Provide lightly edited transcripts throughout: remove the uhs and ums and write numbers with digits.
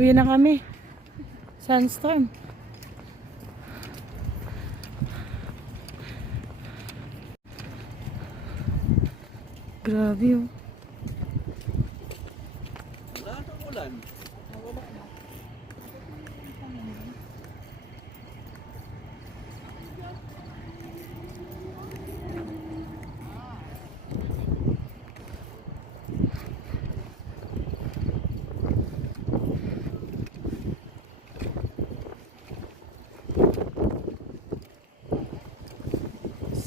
Uwi na kami. Sandstorm. Grabe oh. Wala nang ulan.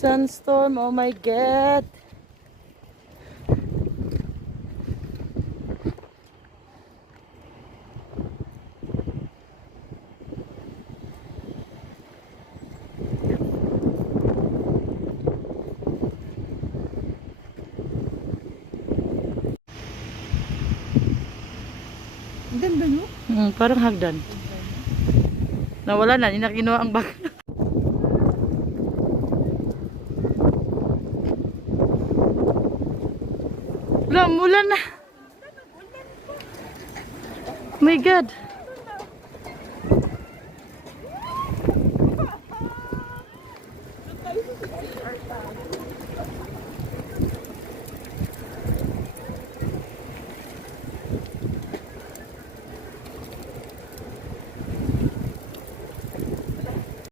Sandstorm, oh my God. Ang ganda no? Parang hagdan. Nawala na, kinuha ang bag. Wala, ulan na. Oh my God.